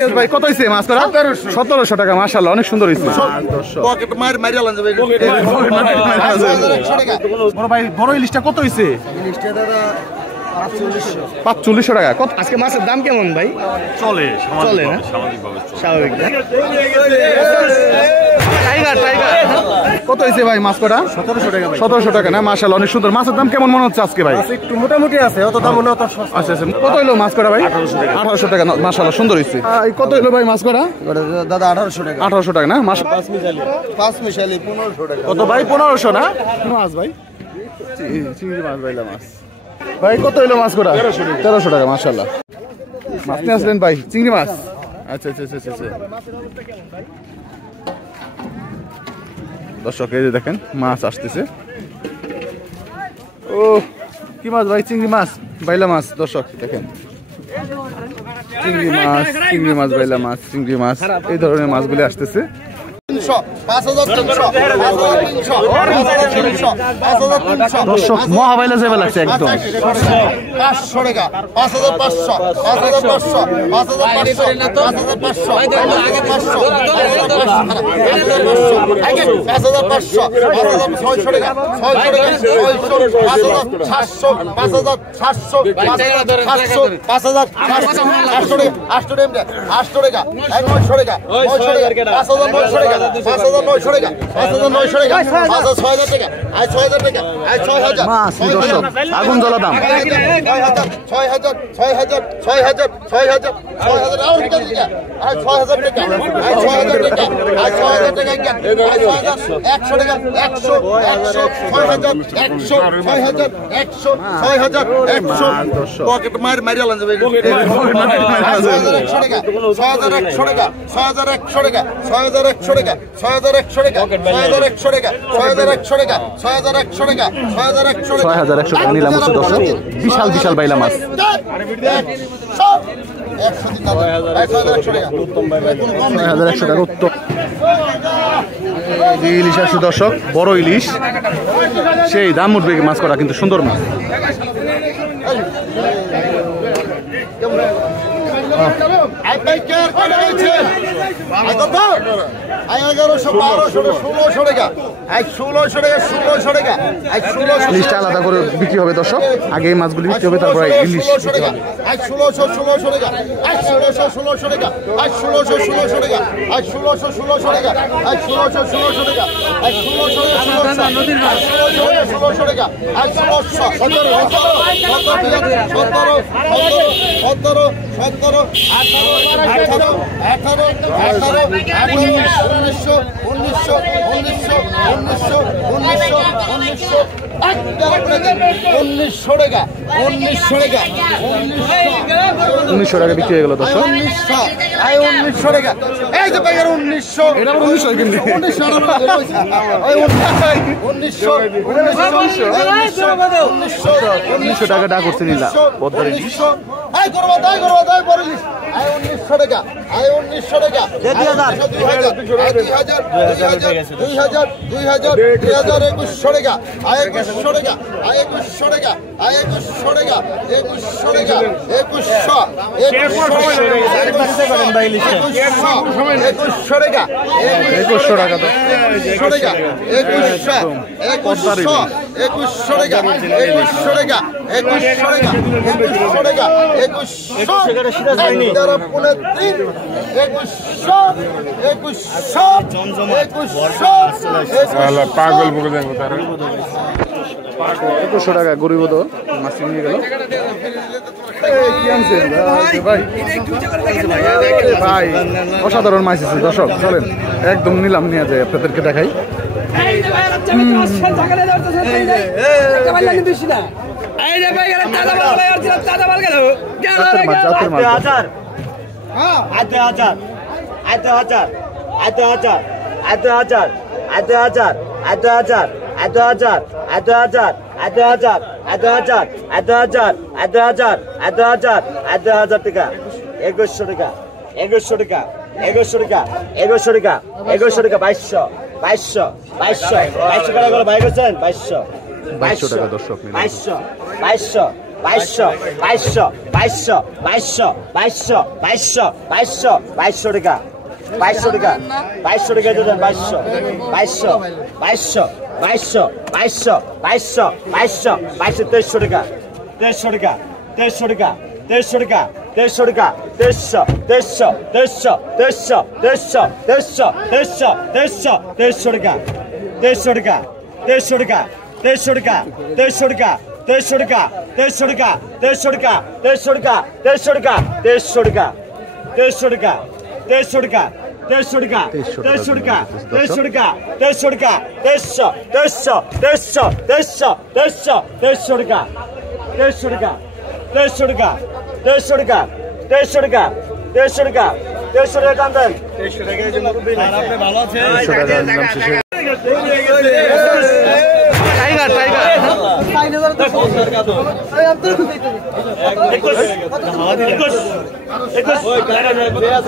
ভাই কত হইছে মাছ করা 1700 টাকা মাশাআল্লাহ অনেক সুন্দর হইছে পকেট মারি আলান যাবে বড় ভাই বড় ইলিশটা কত হইছে ইলিশটা দাদা 4500 টাকা কত আজকে মাছের দাম কেমন ভাই চলে না স্বাভাবিক টাইগার কত হইছে ভাই মাছ করা 1700 টাকা ভাই 1700 টাকা না মাশাআল্লাহ অনেক সুন্দর মাছের দাম কেমন মনে হচ্ছে আজকে ভাই একটু মোটামুটি আছে অত দাম না অত সস্তা আচ্ছা কত হইলো মাছ করা ভাই 1800 টাকা মাশাআল্লাহ সুন্দর হইছে কত হইলো ভাই মাছ করা দাদা 1800 টাকা 1800 টাকা না মাছ 5 মিশালি 1500 টাকা কত ভাই 1500 না মাছ ভাই চিংড়ি মাছ ভাইলা মাছ ভাই কত হইলো মাছ করা 1300 টাকা মাশাআল্লাহ মাছ নিয়ে আসলেন ভাই চিংড়ি মাছ আচ্ছা দর্শক এই যে দেখেন মাছ আসতেছে ও কি মাছ ভাই চিংড়ি মাছ বাইলা মাছ দর্শক দেখেন চিংড়ি মাছ বাইলা মাছ চিংড়ি মাছ এই ধরনের মাছগুলি আসতেছে 5300 দর্শক মহাবাইলা যাবে লাগছে একদম 500 টাকা 5500 আগুন জ্বলা দাম 6100 টাকা নিলাম হচ্ছে দর্শক বিশাল বাইলা মাছ 6100 টাকা উত্তম ইলিশ আসছে দর্শক বড় ইলিশ সেই দাম উঠবে মাছ করা কিন্তু সুন্দর মাছ ইলিশটা আলাদা করে বিক্রি হবে দর্শক আগে এই মাছগুলি বিক্রি হবে তারপরে ইলিশ 1600 টাকা 1600 টাকা 1600 টাকা 1600 টাকা 1600 টাকা 1600 টাকা 1600 টাকা 1900 টাকা বিক্রি হয়ে গেল দর্শক 1900 টাকা এই যে ভাই 1900 এটা 1900 কিন্তু 1900 টাকা ডাক করতে নিলাম পদ্মার ইলিশ আই করব তাই বড় ইলিশ আই 1900 টাকা 2100 টাকা আই 2100 টাকা 2100 টাকা 2100 টাকা 2100 টাকা 2100 টাকা গরিব তো মাছ নিয়ে গেল ভাই অসাধারণ মাছ আছে দর্শক চলেন একদম নিলাম নিয়ে যায় আপনাদেরকে দেখাই টাকা দর্শক 2200 2200 2200 2200 2200 2200 2200 2200 টাকা 2200 টাকা 2200 টাকা দিবেন 2200 2200 2200 2200 2200 2200 2200 2300 টাকা 2300 টাকা 2300 টাকা 2300 টাকা 2300 টাকা 2300 2300 2300 2300 2300 2300 2300 টাকা 2300 টাকা 2300 টাকা 2300 টাকা 2300 টাকা 2300 টাকা 2300 টাকা 2300 টাকা 2300 টাকা 2300 টাকা 2300 টাকা 2300 টাকা 2300 টাকা 2300 টাকা 2300 টাকা 2300 টাকা 2300 টাকা 2300 2300 2300 2300 2300 টাকা 2300 টাকা 2300 টাকা 2300 টাকা 2300 টাকা 2300 টাকা 2300 টাকা দাম দেন 2300 টাকা যে মুরব্বি না আপনি ভালো আছেন 2300 টাকা দাম শেষে টাইগার টাইগার 5000 তো সরকার দাও এই আম তো দিতে 21 হাওয়া দিলে 21 ওই টাকা যায় 2000 দিলে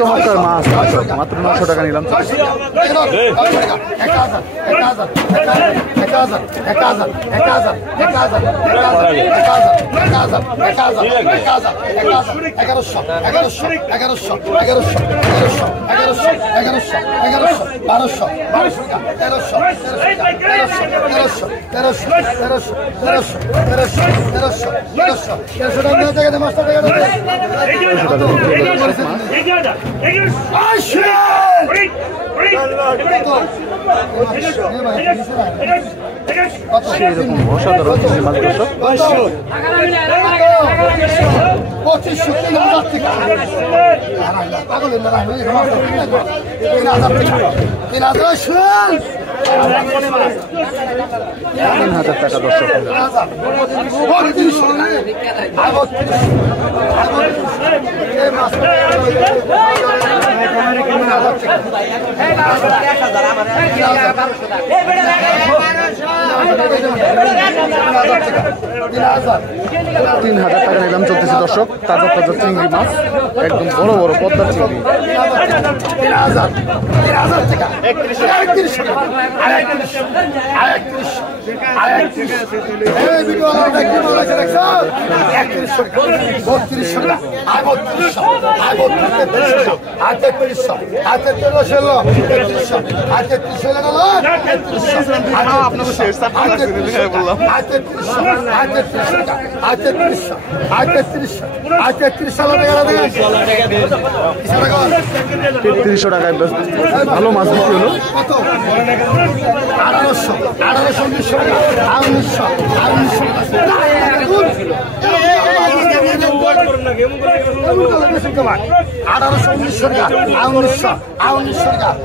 74 মাছ মাত্র 900 টাকা নিলাম 1000 সেরকম অসাধারণ মাছ দর্শক 3000 টাকা দর্শক তিন হাজার টাকা নিলাম চলতেছে দর্শক তাজা তাজা চিংড়ি মাছ একদম বড় বড় পদ্মার চিংড়ি 3300 টাকায় ভালো মাছ বিক্রি হলো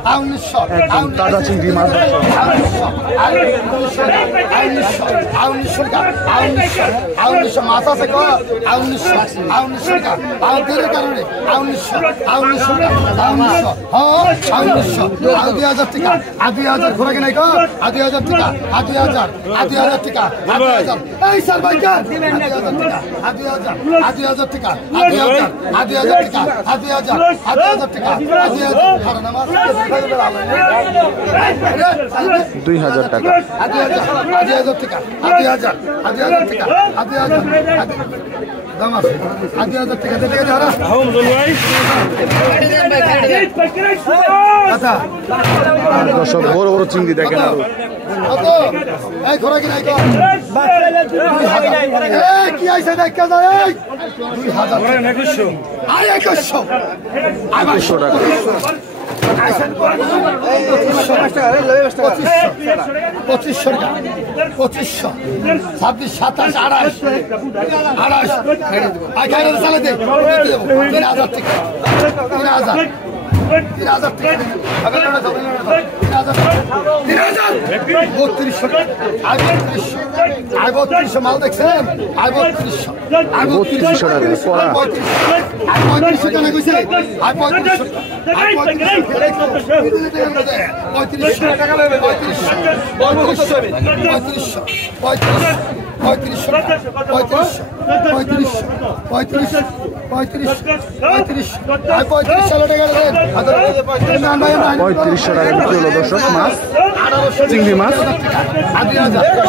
1800 তাজা চিংড়ি মাছ 1900 মাছ আছে 1900 টাকা আমাদের কারণে 1900 টাকা 2000 ঘোরা কিনাই 2000 টাকা 2000 টাকা এই স্যার ভাই 2000 টাকা 2000 টাকা 2000 টাকা 2000 টাকা 2000 টাকা দাম আছে 2000 টাকা থেকে যারা আচ্ছা দর্শক বড় বড় চিংড়ি দেখেন আরো কত এই ঘোরা কি নাই কি আইছে দেখা যায় 2000 করে 2100 আর 2100 টাকা 2500 26 27 28 চালে দে 3000 টাকা 3000 টাকা 3000 টাকা 3200 আয় 3200 মাল দেখছেন আয় 3200 3200 টাকা পড়া 3500 টাকা কইছে আয় 3500 টাকা নেবে 3500 টাকা বিক্রি হলো দর্শক মাছ চিংড়ি মাছ টাকা দর্শক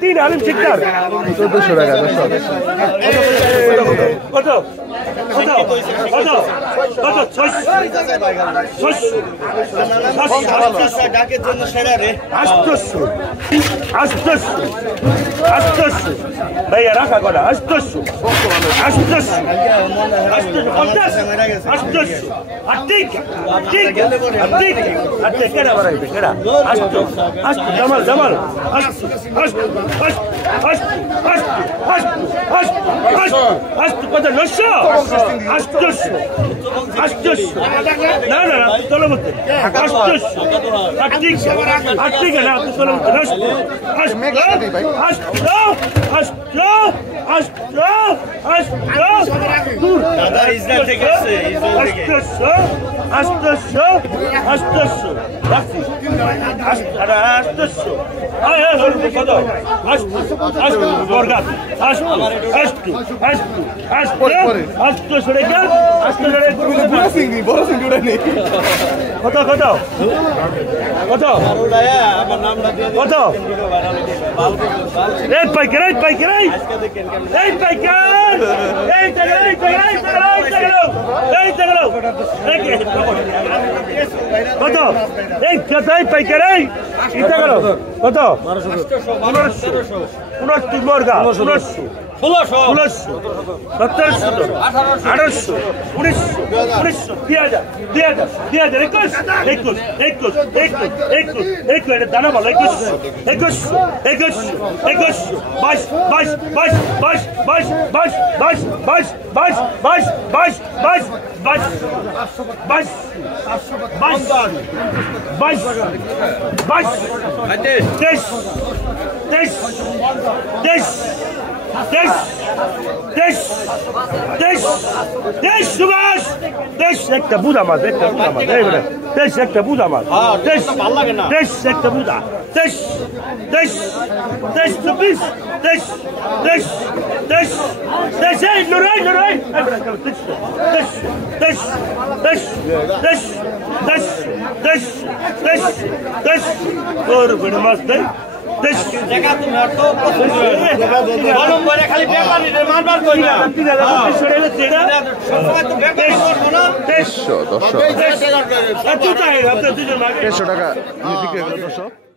তিন আলিম শিকদার 1400 টাকা দর্শক কত কত কত কত ডাকের জন্য সেরা রে 800 ভাইয়া রাখা করা 800 জামাল জামাল কত 900 না না না তোলা মধ্যে 800 না তোলা দাদা ইসরায়েল থেকে আসছে কত কত কত কত এই পাইকার এই পাইকার এই পাইকার এই কত এই কথাই পাইকার এই কত 15 বর্গা 1600 1700 1800 1900 2000 দানা বলো 21 সুভাষ 23 একটা বুদা মাছ একটা বুদা মাছ 23 একটা বুদা 23 এই লড়াই ওর বড় মাছ দেয় খালি পেপার মারবার কই না 1300 টাকা বিক্রি হলো দর্শক